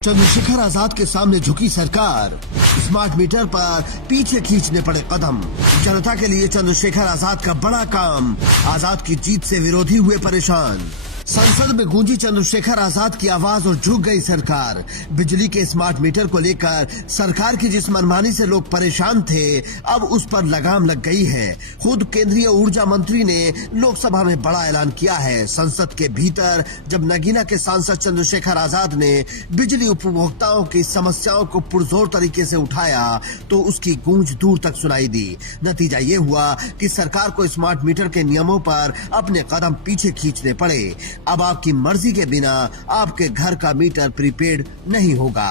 चंद्रशेखर आजाद के सामने झुकी सरकार, स्मार्ट मीटर पर पीछे खींचने पड़े कदम। जनता के लिए चंद्रशेखर आजाद का बड़ा काम, आजाद की जीत से विरोधी हुए परेशान। संसद में गूंजी चंद्रशेखर आजाद की आवाज और झुक गई सरकार। बिजली के स्मार्ट मीटर को लेकर सरकार की जिस मनमानी से लोग परेशान थे, अब उस पर लगाम लग गई है। खुद केंद्रीय ऊर्जा मंत्री ने लोकसभा में बड़ा ऐलान किया है। संसद के भीतर जब नगीना के सांसद चंद्रशेखर आजाद ने बिजली उपभोक्ताओं की समस्याओं को पुरजोर तरीके से उठाया, तो उसकी गूंज दूर तक सुनाई दी। नतीजा ये हुआ कि सरकार को स्मार्ट मीटर के नियमों पर अपने कदम पीछे खींचने पड़े। अब आपकी मर्जी के बिना आपके घर का मीटर प्रीपेड नहीं होगा।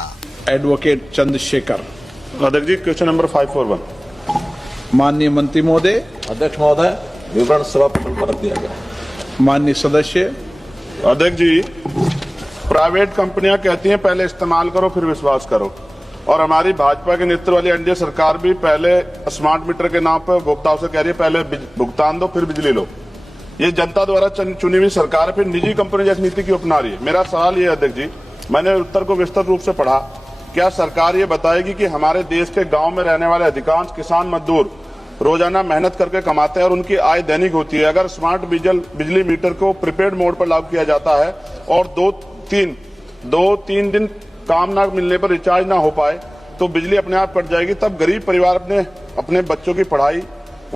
एडवोकेट चंद्रशेखर। अध्यक्ष जी, क्वेश्चन नंबर 541। माननीय मंत्री महोदय। अध्यक्ष महोदय, विवरण सभा पटल पर रख दिया गया। माननीय सदस्य। अध्यक्ष जी, प्राइवेट कंपनियां कहती हैं पहले इस्तेमाल करो फिर विश्वास करो, और हमारी भाजपा के नेतृत्व वाली एनडीए सरकार भी पहले स्मार्ट मीटर के नाम पर उपभोक्ताओं से कह रही है पहले भुगतान दो फिर बिजली लो। ये जनता द्वारा चुनी हुई सरकार फिर निजी कंपनी जैसी नीति की अपना रही है। मेरा सवाल ये है अध्यक्ष जी, मैंने उत्तर को विस्तृत रूप से पढ़ा, क्या सरकार ये बताएगी कि हमारे देश के गांव में रहने वाले अधिकांश किसान मजदूर रोजाना मेहनत करके कमाते हैं और उनकी आय दैनिक होती है। अगर स्मार्ट बिजली मीटर को प्रीपेड मोड पर लागू किया जाता है और दो तीन दिन काम ना मिलने पर रिचार्ज ना हो पाए तो बिजली अपने आप कट जाएगी। तब गरीब परिवार अपने बच्चों की पढ़ाई।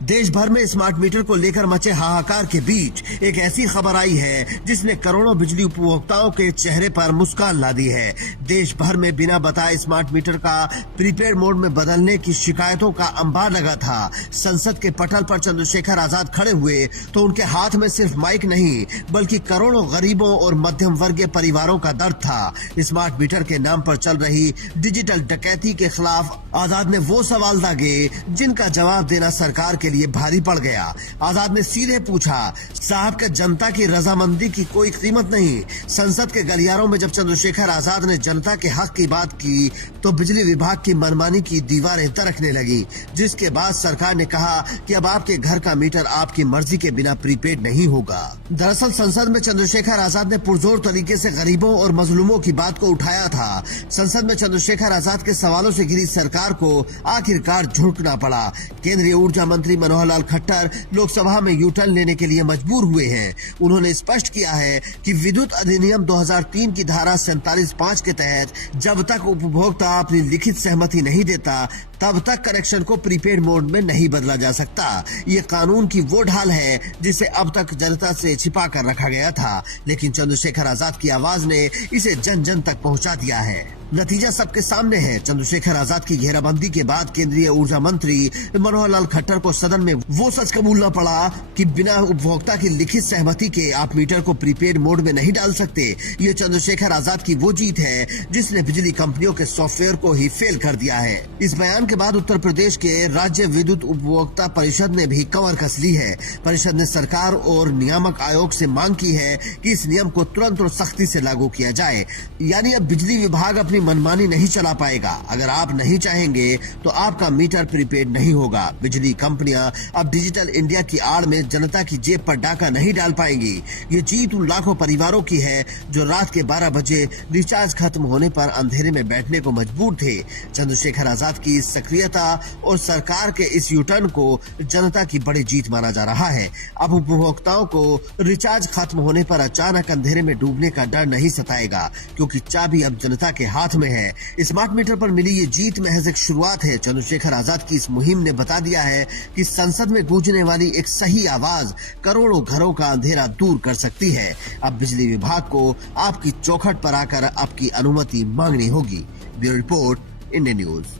देश भर में स्मार्ट मीटर को लेकर मचे हाहाकार के बीच एक ऐसी खबर आई है जिसने करोड़ों बिजली उपभोक्ताओं के चेहरे पर मुस्कान ला दी है। देश भर में बिना बताए स्मार्ट मीटर का प्रीपेड मोड में बदलने की शिकायतों का अंबार लगा था। संसद के पटल पर चंद्रशेखर आजाद खड़े हुए तो उनके हाथ में सिर्फ माइक नहीं बल्कि करोड़ों गरीबों और मध्यम वर्गीय परिवारों का दर्द था। स्मार्ट मीटर के नाम पर चल रही डिजिटल डकैती के खिलाफ आजाद ने वो सवाल दागे जिनका जवाब देना सरकार के लिए भारी पड़ गया। आजाद ने सीधे पूछा, साहब क्या जनता की रजामंदी की कोई कीमत नहीं? संसद के गलियारों में जब चंद्रशेखर आजाद ने जनता के हक की बात की तो बिजली विभाग की मनमानी की दीवारें दरकने लगी, जिसके बाद सरकार ने कहा कि अब आपके घर का मीटर आपकी मर्जी के बिना प्रीपेड नहीं होगा। दरअसल संसद में चंद्रशेखर आजाद ने पुरजोर तरीके से गरीबों और मजलूमों की बात को उठाया था। संसद में चंद्रशेखर आजाद के सवालों से घिरी सरकार को आखिरकार झुकना पड़ा। केंद्रीय ऊर्जा मंत्री मनोहर लाल खट्टर लोकसभा में यू टर्न लेने के लिए मजबूर हुए हैं। उन्होंने स्पष्ट किया है कि विद्युत अधिनियम 2003 की धारा 47(5) के तहत जब तक उपभोक्ता अपनी लिखित सहमति नहीं देता तब तक कनेक्शन को प्रीपेड मोड में नहीं बदला जा सकता। ये कानून की वो ढाल है जिसे अब तक जनता से छिपा कर रखा गया था, लेकिन चंद्रशेखर आजाद की आवाज ने इसे जन जन तक पहुंचा दिया है। नतीजा सबके सामने है। चंद्रशेखर आजाद की घेराबंदी के बाद केंद्रीय ऊर्जा मंत्री मनोहर लाल खट्टर को सदन में वो सच कबूलना पड़ा कि बिना उपभोक्ता की लिखित सहमति के आप मीटर को प्रीपेड मोड में नहीं डाल सकते। ये चंद्रशेखर आजाद की वो जीत है जिसने बिजली कंपनियों के सॉफ्टवेयर को ही फेल कर दिया है। इस बयान के बाद उत्तर प्रदेश के राज्य विद्युत उपभोक्ता परिषद ने भी कमर कस ली है। परिषद ने सरकार और नियामक आयोग से मांग की है कि इस नियम को तुरंत और सख्ती से लागू किया जाए। यानी अब बिजली विभाग अपनी मनमानी नहीं चला पाएगा। अगर आप नहीं चाहेंगे तो आपका मीटर प्रीपेड नहीं होगा। बिजली कंपनियां अब डिजिटल इंडिया की आड़ में जनता की जेब पर डाका नहीं डाल पाएंगी। ये जीत उन लाखों परिवारों की है जो रात के 12 बजे रिचार्ज खत्म होने पर अंधेरे में बैठने को मजबूर थे। चंद्रशेखर आजाद की इस सक्रियता और सरकार के इस यूटर्न को जनता की बड़ी जीत माना जा रहा है। अब उपभोक्ताओं को रिचार्ज खत्म होने पर अचानक अंधेरे में डूबने का डर नहीं सताएगा, क्योंकि चाबी अब जनता के हाथ में है। स्मार्ट मीटर पर मिली ये जीत महज एक शुरुआत है। चंद्रशेखर आजाद की इस मुहिम ने बता दिया है कि संसद में गूंजने वाली एक सही आवाज करोड़ों घरों का अंधेरा दूर कर सकती है। अब बिजली विभाग को आपकी चौखट पर आकर आपकी अनुमति मांगनी होगी। Bureau report, India news.